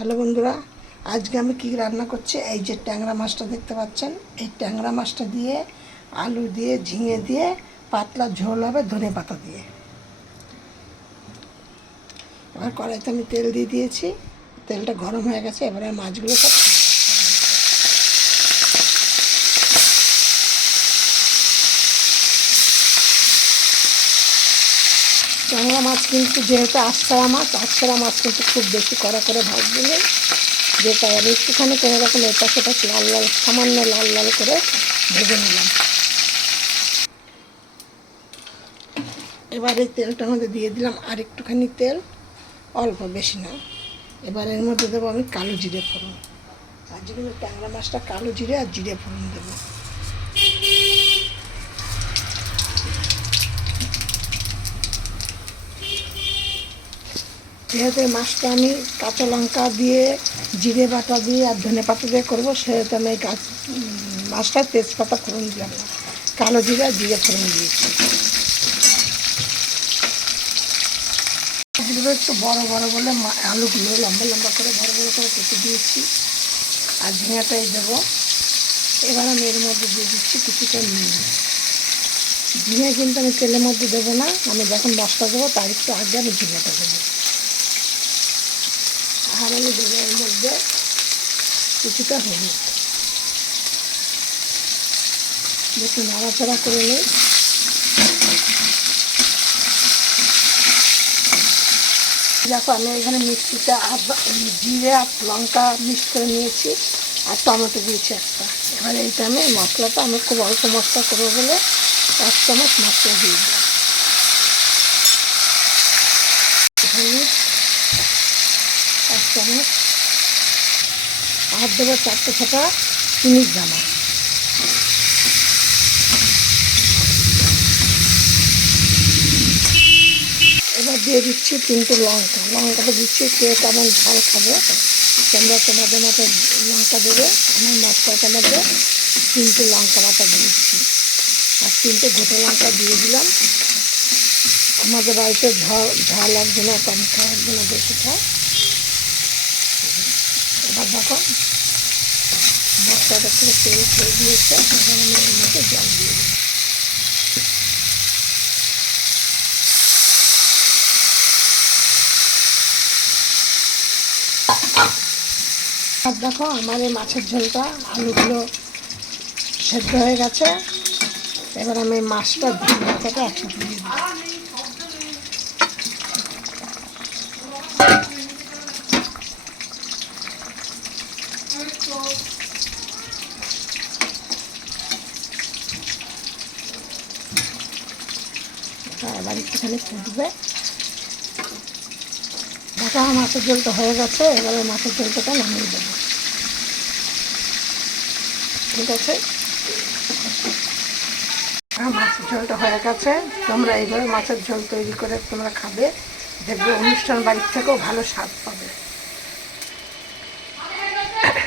Hello বন্ধুরা, আজকে আমি কি রান্না করছি? এই যে ট্যাংরা মাছটা দেখতে পাচ্ছেন, এই ট্যাংরা মাছটা দিয়ে আলু দিয়ে ঝিঙে দিয়ে পাতলা ঝোল হবে ধনে পাতা দিয়ে। এবার কড়াইতে আমি তেল দিয়ে দিয়েছি, তেলটা গরম হয়ে গেছে। এবারে মাছগুলো সব ট্যাংরা মাছ কিন্তু যেহেতু আঁশছাড়া মাছ কিন্তু খুব বেশি কড়া করে ভাজবে না, যেটা আমি একটুখানি কোনো রকম এটা সেটা লাল লাল সামান্য লাল লাল করে ভেজে নিলাম। এবার এই তেলটার মধ্যে দিয়ে দিলাম আর একটুখানি তেল, অল্প, বেশি না। এবার এর মধ্যে দেবো আমি কালো জিরে ফোড়ন। আর যেগুলো ট্যাংরা মাছটা কালো জিরে আর জিরে ফোড়ন দেবো। যেহেতু এই মাছটা আমি কাঁচা লঙ্কা দিয়ে জিরে বাটা দিয়ে আর ধনে পাতা দিয়ে করবো, সেহেতু আমি এই মাছটা তেজপাতা ফোড়ন দিলাম না, কালো জিরে আর জিরে ফোড়ন দিয়েছি। আলুগুলো একটু বড়ো বড়ো বলে আলুগুলো লম্বা লম্বা করে বড়ো বড়ো করে কেটে দিয়েছি। আর ঝিঙাটাই দেবো। এবার আমি এর মধ্যে দিয়ে দিচ্ছি কিছুটা নুন। ঝিঙে কিন্তু আমি তেলের মধ্যে দেবো না, আমি যখন মশলা দেবো তার একটু আগে আমি ঝিঙেটা দেবো। আর আমি দেবো এর মধ্যে কিছুটা হলুদ। একটু নাড়াচাড়া করে নিই। দেখো, আমি এখানে মিষ্টিটা জিরে আর লঙ্কা মিক্স করে নিয়েছি আর টমেটো দিয়েছি একটা। এবার এইটা আমি মশলাটা আমি খুব অল্প মশলা করবো বলে 1 চামচ মশলা দিয়ে দিলাম। এখানে 1 চামচ আর দেবো 4টে ছোটা চিনির দানা। এবার দিয়ে দিচ্ছি 3টে লঙ্কা। লঙ্কাটা দিচ্ছি কে কেমন ঝাল খাবে, তোমরা তোমাদের মতো লঙ্কা দেবে। আমি মশলাটার মধ্যে 3টে লঙ্কা বাটা দিয়েছি আর 3টে গোটা লঙ্কা দিয়ে দিলাম। আমাদের বাড়িতে ঝাল একজনা কম খায়, একজনা বেশি খায়। এবার দেখো মশলাটা থেকে তেল ছেড়ে দিয়েছে, এখন আমি এর মধ্যে জল দিয়ে দিই। আর দেখো আমার এই মাছের ঝোলটা আলুগুলো সেদ্ধ হয়ে গেছে। এবার আমি মাছটা মাথাটা একসাথে দিয়ে দিই। এবার একটুখানি ফুটবে। দেখো মাছের ঝোলটা হয়ে গেছে। এবারে মাছের ঝোলটাকে নামিয়ে দেবো। ঠিক আছে, মাছের ঝোলটা হয়ে গেছে। তোমরা এইভাবে মাছের ঝোল তৈরি করে তোমরা খাবে, দেখবে অনুষ্ঠান বাড়ির থেকেও ভালো স্বাদ পাবে।